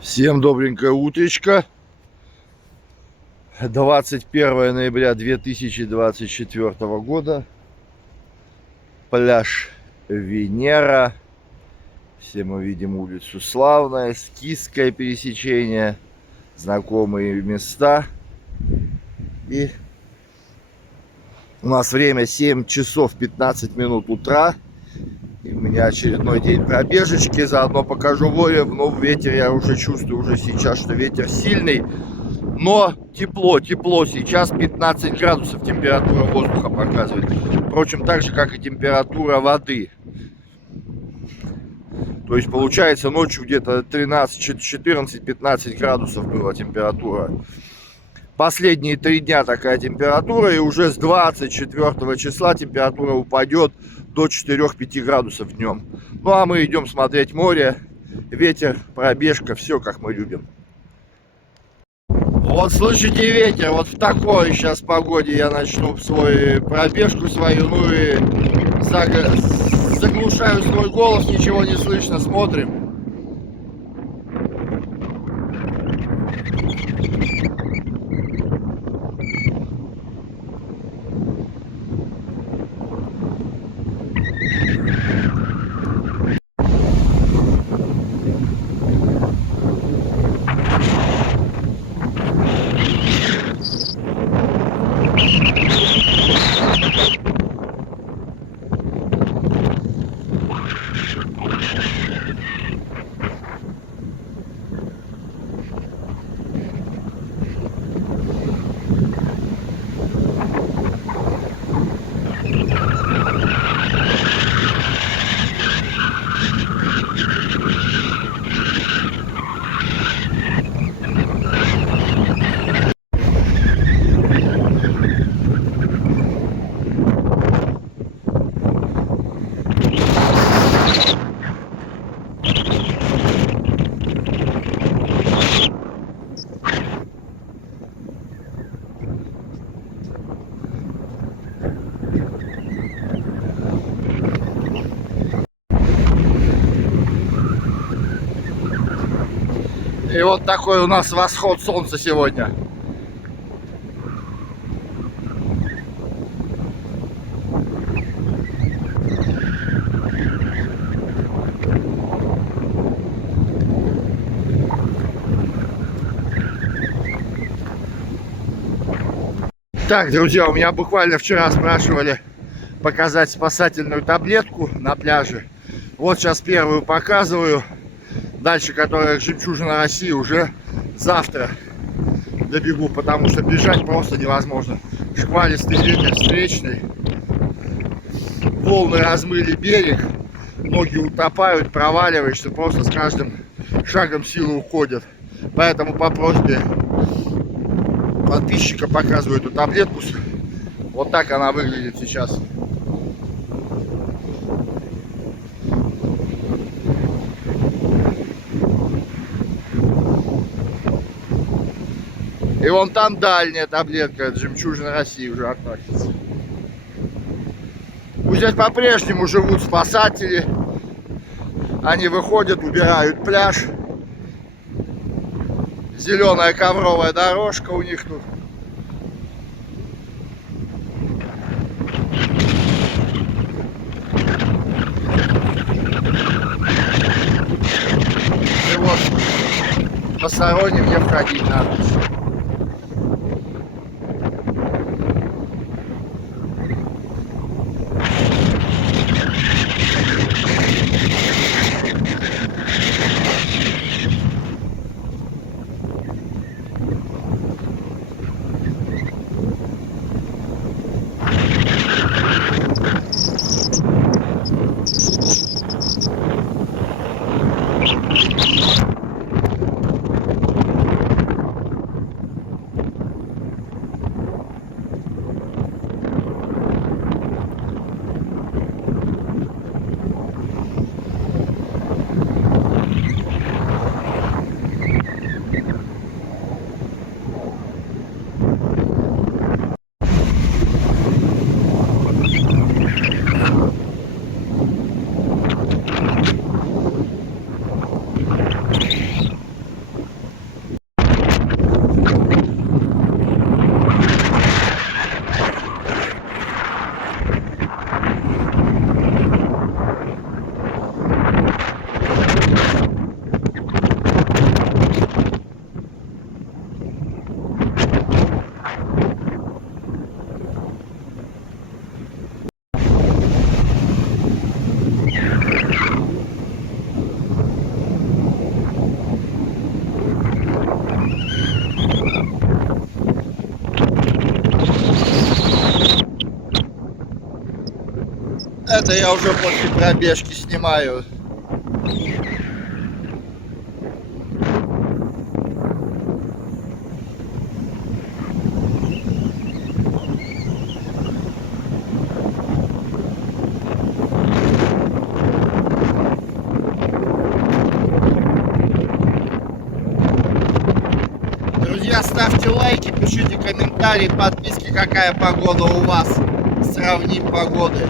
Всем добренькое утречко. 21 ноября 2024 года. Пляж Венера. Все мы видим улицу Славная, Скисское пересечение, знакомые места. И у нас время 7 часов 15 минут утра. И у меня очередной день пробежечки. Заодно покажу море. Но ветер я уже чувствую уже сейчас, что ветер сильный. Но тепло. Сейчас 15 градусов температура воздуха показывает. Впрочем, так же, как и температура воды. То есть, получается, ночью где-то 13, 14, 15 градусов была температура. Последние 3 дня такая температура. И уже с 24 числа температура упадет до 4-5 градусов днем. Ну а мы идем смотреть море, ветер, пробежка, все как мы любим. Вот слышите ветер, вот в такой сейчас погоде я начну свою пробежку свою, ну и заглушаю свой голос, ничего не слышно, смотрим. И вот такой у нас восход солнца сегодня. Так, друзья, у меня буквально вчера спрашивали показать спасательную таблетку на пляже. Вот сейчас первую показываю. Дальше, которая «Жемчужина России», уже завтра добегу, потому что бежать просто невозможно. Шквалистый ветер встречный. Волны размыли берег. Ноги утопают, проваливаешься. Просто с каждым шагом силы уходят. Поэтому по просьбе подписчика показываю эту таблетку. Вот так она выглядит сейчас. И вон там дальняя таблетка, это «Жемчужина России» уже относится. Здесь по-прежнему живут спасатели. Они выходят, убирают пляж. Зеленая ковровая дорожка у них тут. И вот посторонним не входить надо. Это я уже после пробежки снимаю. Друзья, ставьте лайки, пишите комментарии, подписки, какая погода у вас. Сравним погоды.